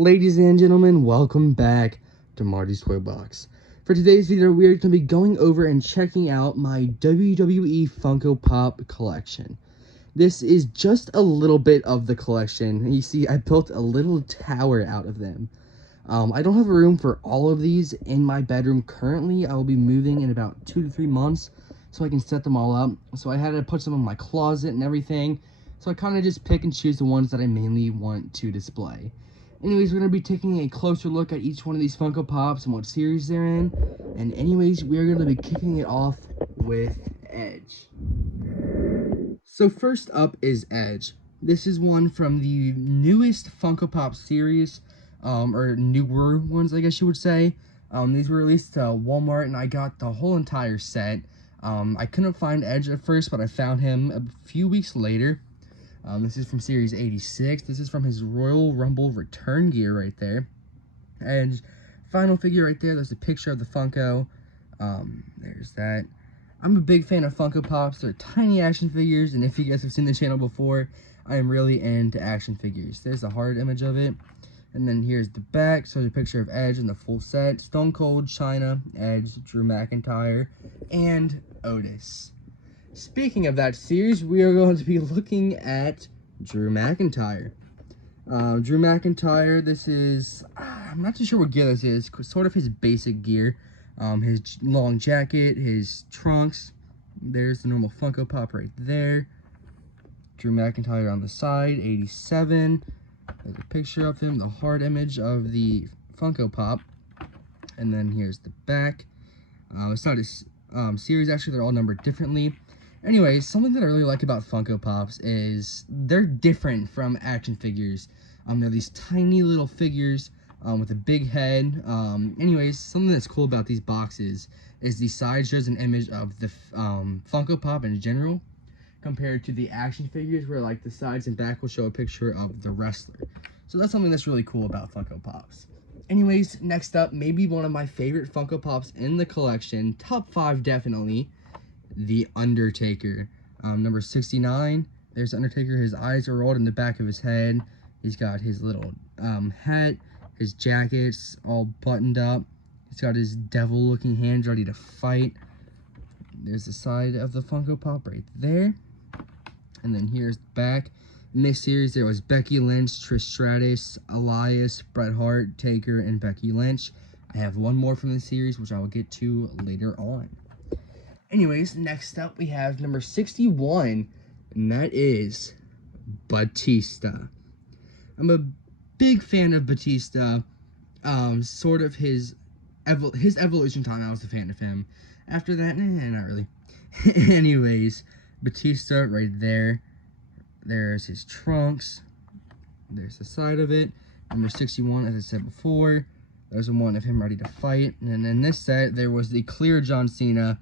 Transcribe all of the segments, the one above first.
Ladies and gentlemen, welcome back to Marty's Toy Box. For today's video, we are going to be going over and checking out my WWE Funko Pop collection. This is just a little bit of the collection. You see, I built a little tower out of them. I don't have a room for all of these in my bedroom currently. I will be moving in about 2 to 3 months so I can set them all up. So I had to put some in my closet and everything. So I kind of just pick and choose the ones that I mainly want to display. Anyways, we're going to be taking a closer look at each one of these Funko Pops and what series they're in. And anyways, we are going to be kicking it off with Edge. So first up is Edge. This is one from the newest Funko Pop series, or newer ones, I guess you would say. These were released to Walmart, and I got the whole entire set. I couldn't find Edge at first, but I found him a few weeks later. This is from Series 86. This is from his Royal Rumble return gear right there. And final figure right there, there's a picture of the Funko. There's that. I'm a big fan of Funko Pops. They're tiny action figures, and if you guys have seen the channel before, I am really into action figures. There's a hard image of it. And then here's the back, so there's a picture of Edge in the full set. Stone Cold, Chyna, Edge, Drew McIntyre, and Otis. Speaking of that series, we are going to be looking at Drew McIntyre. Drew McIntyre, this is, I'm not too sure what gear this is, sort of his basic gear. His long jacket, his trunks, there's the normal Funko Pop right there. Drew McIntyre on the side, 87. There's a picture of him, the hard image of the Funko Pop. And then here's the back. It's not a series, actually, they're all numbered differently. Anyways, something that I really like about Funko Pops is they're different from action figures. They're these tiny little figures with a big head. Anyways, something that's cool about these boxes is the side shows an image of the Funko Pop in general, compared to the action figures where like the sides and back will show a picture of the wrestler. So that's something that's really cool about Funko Pops. Anyways, next up, maybe one of my favorite Funko Pops in the collection, top 5 definitely, The Undertaker. Number 69, there's Undertaker. His eyes are rolled in the back of his head. He's got his little hat, his jacket's all buttoned up. He's got his devil-looking hands ready to fight. There's the side of the Funko Pop right there. And then here's the back. In this series, there was Becky Lynch, Trish Stratus, Elias, Bret Hart, Taker, and Becky Lynch. I have one more from the series, which I will get to later on. Anyways, next up we have number 61, and that is Batista. I'm a big fan of Batista. Sort of his evolution time, I was a fan of him. After that, not really. Anyways, Batista right there. There's his trunks. There's the side of it. Number 61, as I said before. There's one of him ready to fight. And in this set, there was the clear John Cena.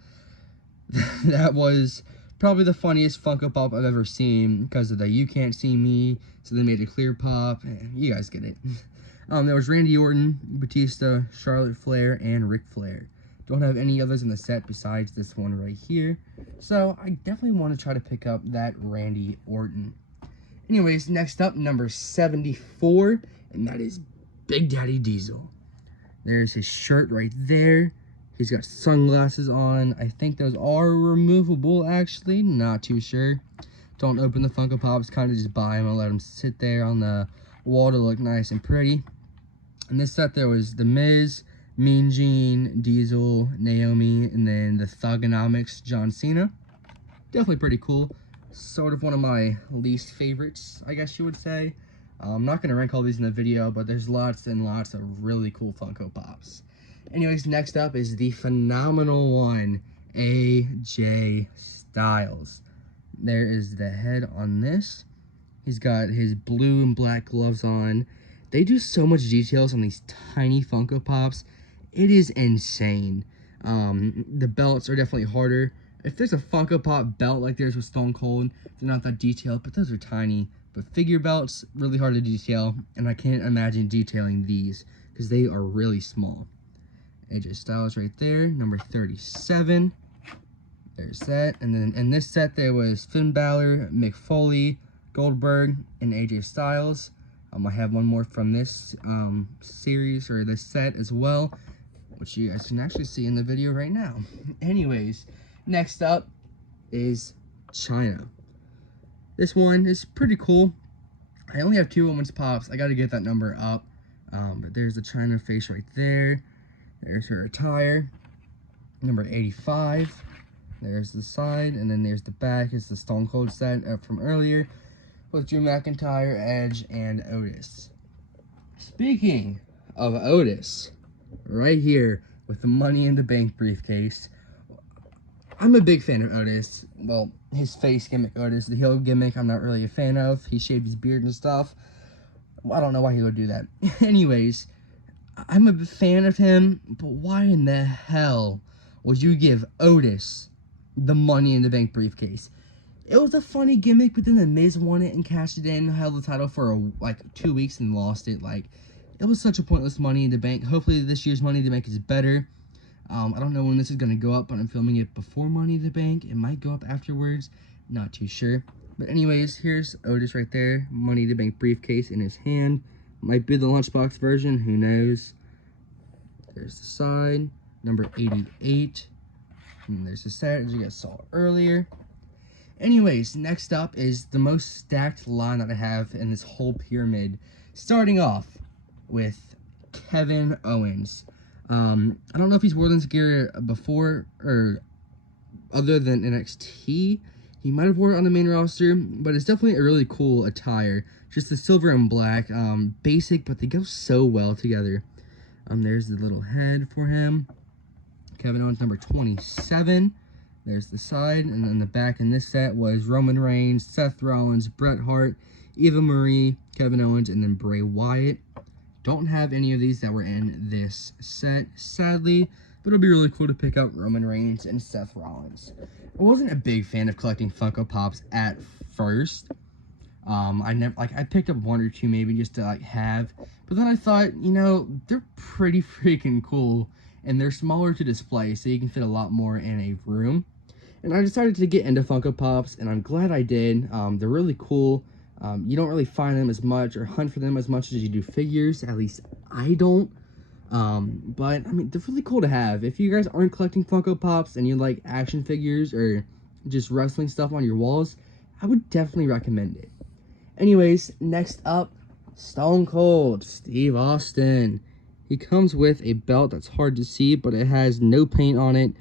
That was probably the funniest Funko Pop I've ever seen because of the "You Can't See Me," so they made a clear pop. You guys get it. There was Randy Orton, Batista, Charlotte Flair, and Ric Flair. Don't have any others in the set besides this one right here, so I definitely want to try to pick up that Randy Orton. Anyways, next up, number 74, and that is Big Daddy Diesel. There's his shirt right there. He's got sunglasses on. I think those are removable, actually. Not too sure. Don't open the Funko Pops. Kind of just buy them and let them sit there on the wall to look nice and pretty. In this set, there was The Miz, Mean Gene, Diesel, Naomi, and then the Thugonomics John Cena. Definitely pretty cool. Sort of one of my least favorites, I guess you would say. I'm not going to rank all these in the video, but there's lots and lots of really cool Funko Pops. Anyways, next up is the phenomenal one, AJ Styles. There is the head on this. He's got his blue and black gloves on. They do so much details on these tiny Funko Pops. It is insane. The belts are definitely harder. If there's a Funko Pop belt like theirs with Stone Cold, they're not that detailed, but those are tiny. But figure belts, really hard to detail, and I can't imagine detailing these because they are really small. AJ Styles right there, number 37. There's that. And then in this set, there was Finn Balor, Mick Foley, Goldberg, and AJ Styles. I have one more from this series, or this set as well, which you guys can actually see in the video right now. Anyways, next up is China. This one is pretty cool. I only have 2 women's pops. I got to get that number up. But there's the China face right there. There's her attire, number 85. There's the side, and then there's the back. It's the Stone Cold set from earlier with Drew McIntyre, Edge, and Otis. Speaking of Otis, right here with the Money in the Bank briefcase, I'm a big fan of Otis. Well, his face gimmick, Otis, the heel gimmick, I'm not really a fan of. He shaved his beard and stuff. I don't know why he would do that. Anyways, I'm a fan of him, but why in the hell would you give Otis the Money in the Bank briefcase? It was a funny gimmick, but then The Miz won it and cashed it in, held the title for like 2 weeks and lost it. Like, it was such a pointless Money in the Bank. Hopefully this year's Money in the Bank is better. I don't know when this is going to go up, but I'm filming it before Money in the Bank. It might go up afterwards. Not too sure. But anyways, here's Otis right there. Money in the Bank briefcase in his hand. Might be the lunchbox version. Who knows? There's the side. Number 88. And there's the set, as you guys saw earlier. Anyways, next up is the most stacked line that I have in this whole pyramid. Starting off with Kevin Owens. I don't know if he's worn this gear before or other than NXT. He might have worn it on the main roster, but it's definitely a really cool attire. Just the silver and black, basic, but they go so well together. There's the little head for him. Kevin Owens, number 27. There's the side, and then the back in this set was Roman Reigns, Seth Rollins, Bret Hart, Eva Marie, Kevin Owens, and then Bray Wyatt. Don't have any of these that were in this set, sadly, but it'll be really cool to pick up Roman Reigns and Seth Rollins. I wasn't a big fan of collecting Funko Pops at first. I picked up 1 or 2 maybe just to have, but then I thought, you know, they're pretty freaking cool, and they're smaller to display, so you can fit a lot more in a room. And I decided to get into Funko Pops, and I'm glad I did. They're really cool. You don't really find them as much or hunt for them as much as you do figures. At least I don't. But, I mean, they're really cool to have. If you guys aren't collecting Funko Pops and you like action figures or just wrestling stuff on your walls, I would definitely recommend it. Anyways, next up, Stone Cold Steve Austin. He comes with a belt that's hard to see, but it has no paint on it.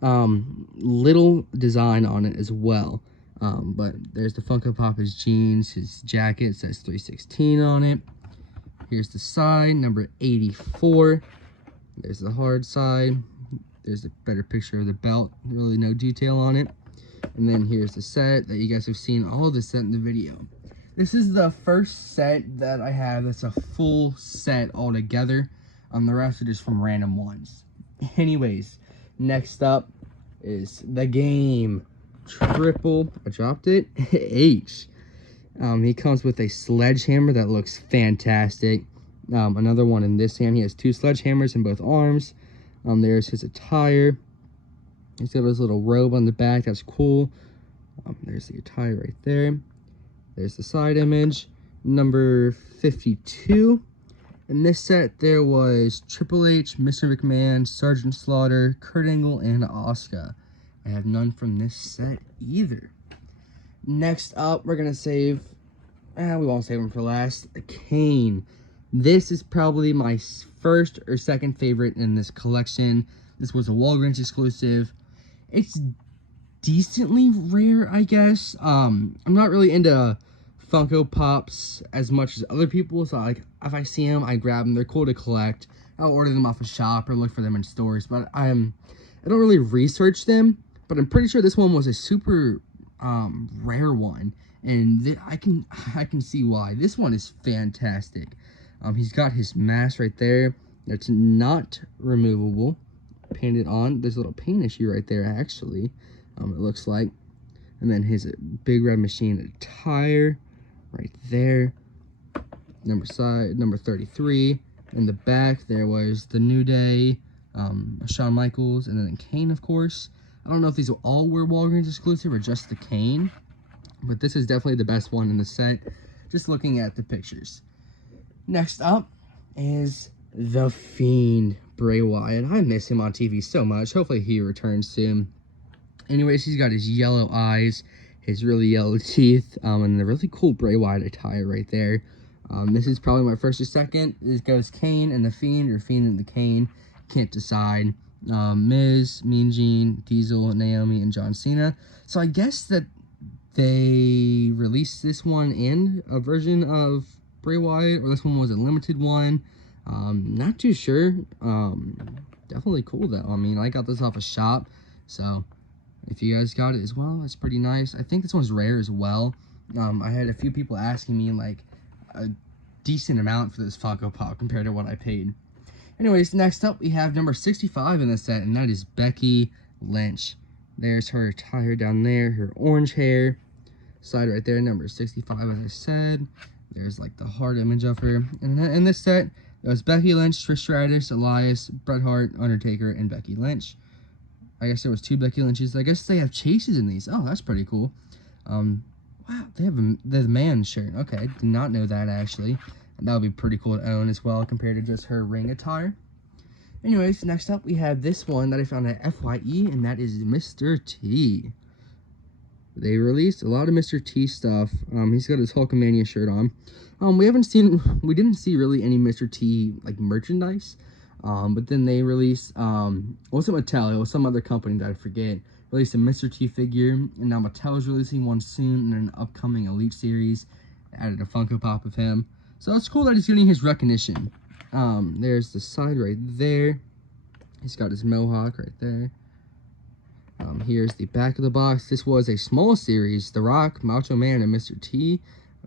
Little design on it as well. But there's the Funko Pop, his jeans, his jacket says 316 on it. Here's the side, number 84. There's the hard side. There's a better picture of the belt. Really no detail on it. And then here's the set that you guys have seen all of the set in the video. This is the first set that I have that's a full set altogether. The rest are just from random ones. Anyways, next up is the game. Triple, I dropped it, H. He comes with a sledgehammer that looks fantastic. Another one in this hand. He has 2 sledgehammers in both arms. There's his attire. He's got his little robe on the back. That's cool. There's the attire right there. There's the side image. Number 52. In this set, there was Triple H, Mr. McMahon, Sergeant Slaughter, Kurt Angle, and Asuka. I have none from this set either. Next up, we're going to save... we won't save him for last. Kane. This is probably my first or second favorite in this collection. This was a Walgreens exclusive. It's decently rare, I guess. I'm not really into Funko Pops as much as other people, so like if I see them, I grab them. They're cool to collect. I'll order them off a shop or look for them in stores, but I don't really research them. But I'm pretty sure this one was a super rare one, and I can see why. This one is fantastic. He's got his mask right there. That's not removable. Painted on. There's a little paint issue right there, actually. It looks like. And then his big red machine attire right there. Number 33. In the back, there was the New Day, Shawn Michaels, and then Kane, of course. I don't know if these all were Walgreens exclusive or just the Kane, but this is definitely the best one in the set, just looking at the pictures. Next up is The Fiend, Bray Wyatt. I miss him on TV so much. Hopefully he returns soon. Anyways, he's got his yellow eyes, his really yellow teeth, and the really cool Bray Wyatt attire right there. This is probably my first or second. This goes Kane and The Fiend, or Fiend and the Kane. Can't decide. Miz, Mean Gene, Diesel, Naomi, and John Cena. So I guess that they released this one in a version of Bray Wyatt, or this one was a limited one. Not too sure. Definitely cool though. I mean, I got this off a shop, so if you guys got it as well, that's pretty nice. I think this one's rare as well. I had a few people asking me like a decent amount for this Funko Pop compared to what I paid. Anyways, next up we have number 65 in the set, and that is Becky Lynch. There's her attire down there, her orange hair. Side right there, number 65, as I said. There's like the heart image of her. And in this set, there was Becky Lynch, Trish Stratus, Elias, Bret Hart, Undertaker, and Becky Lynch. I guess there was 2 Becky Lynches. I guess they have chases in these. Oh, that's pretty cool. Wow, they have the man shirt. Okay, I did not know that, actually. That would be pretty cool to own as well, compared to just her ring attire. Anyways, next up, we have this one that I found at FYE, and that is Mr. T. They released a lot of Mr. T stuff. He's got his Hulkamania shirt on. We didn't see really any Mr. T, like, merchandise. But then they released, it wasn't Mattel, it was some other company that I forget, released a Mr. T figure, and now Mattel is releasing one soon in an upcoming Elite series. They added a Funko Pop of him. So it's cool that he's getting his recognition. There's the side right there. He's got his mohawk right there. Here's the back of the box. This was a small series, The Rock, Macho Man, and Mr. T.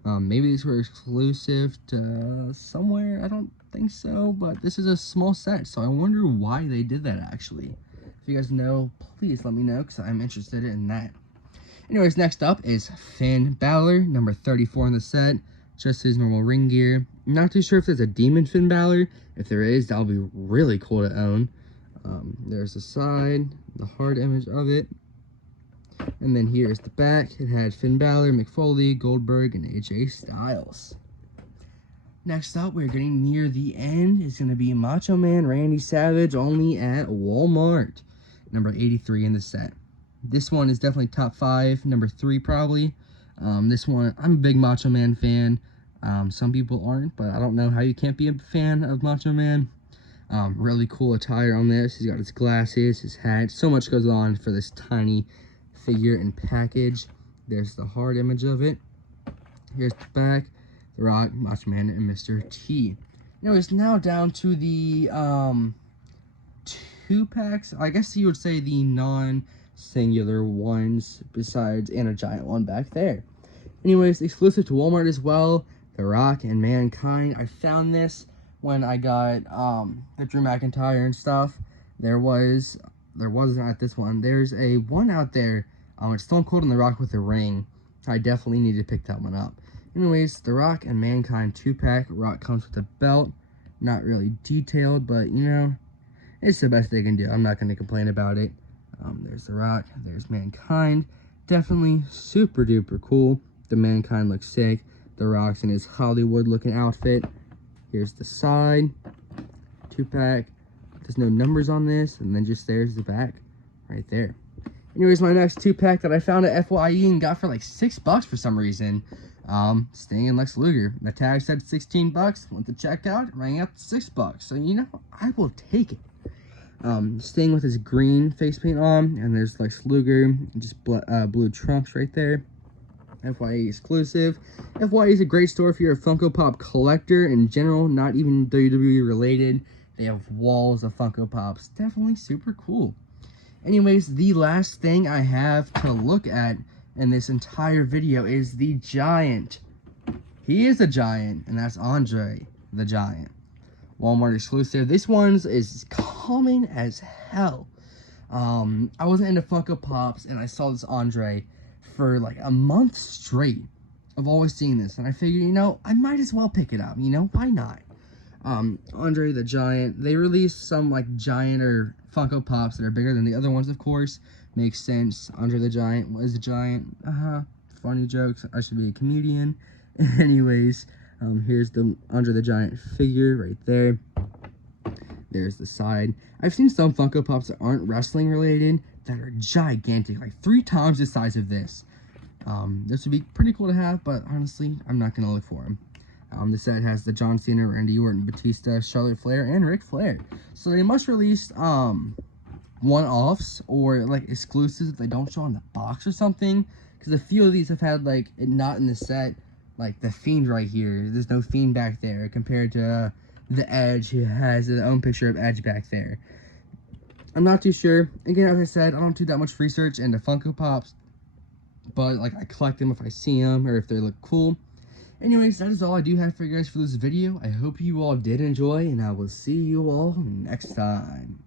Maybe these were exclusive to somewhere, I don't think so, but this is a small set, so I wonder why they did that, actually. If you guys know, please let me know, because I'm interested in that. Anyways, next up is Finn Balor, number 34 in the set. Just his normal ring gear. Not too sure if there's a Demon Finn Balor. If there is, that'll be really cool to own. There's the side, the heart image of it. And then here's the back. It had Finn Balor, Mick Foley, Goldberg, and AJ Styles. Next up, we're getting near the end. It's going to be Macho Man Randy Savage, only at Walmart. Number 83 in the set. This one is definitely top 5. Number 3 probably. This one, I'm a big Macho Man fan. Some people aren't, but I don't know how you can't be a fan of Macho Man. Really cool attire on this. He's got his glasses, his hat. So much goes on for this tiny figure and package. There's the heart image of it. Here's the back. The Rock, Macho Man, and Mr. T. It's now down to the 2-packs. I guess you would say the non-singular ones, besides, and a giant one back there. Anyways, exclusive to Walmart as well. The Rock and Mankind. I found this when I got the Drew McIntyre and stuff. There wasn't at this one. There's a one out there. It's Stone Cold and The Rock with a ring. I definitely need to pick that one up. Anyways, The Rock and Mankind 2-pack. Rock comes with a belt. Not really detailed, but, you know, it's the best they can do. I'm not going to complain about it. There's The Rock. There's Mankind. Definitely super duper cool. The Mankind looks sick. The Rock's in his Hollywood-looking outfit. Here's the side. 2-pack. There's no numbers on this. And then just there's the back right there. Anyways, my next 2-pack that I found at FYE and got for like $6 for some reason. Sting and Lex Luger. The tag said 16 bucks. Went to checkout, rang up $6. So, you know, I will take it. Sting with his green face paint on, and there's Lex Luger, and just blue trunks right there. FYE exclusive. FYE is a great store if you're a Funko Pop collector in general, not even WWE related. They have walls of Funko Pops. Definitely super cool. Anyways, the last thing I have to look at in this entire video is the Giant. He is a Giant, and that's Andre the Giant. Walmart exclusive. This one's is common as hell. I wasn't into Funko Pops, and I saw this Andre for like a month straight of always seeing this, and I figured, you know, I might as well pick it up. You know, why not? Andre the Giant. They released some like giant or Funko Pops that are bigger than the other ones, of course. Makes sense. Andre the Giant was a giant. Funny jokes. I should be a comedian. Anyways, Here's the Andre the Giant figure right there. There's the side. I've seen some Funko Pops that aren't wrestling related that are gigantic, like 3 times the size of this. This would be pretty cool to have, but honestly, I'm not going to look for them. The set has the John Cena, Randy Orton, Batista, Charlotte Flair, and Ric Flair. So they must release one-offs or like exclusives that they don't show on the box or something. Because a few of these have had like it not in the set, like the Fiend right here. There's no Fiend back there compared to the Edge, who has his own picture of Edge back there. I'm not too sure. Again, as I said, I don't do that much research into Funko Pops, but like I collect them if I see them or if they look cool. Anyways, that is all I do have for you guys for this video. I hope you all did enjoy, and I will see you all next time.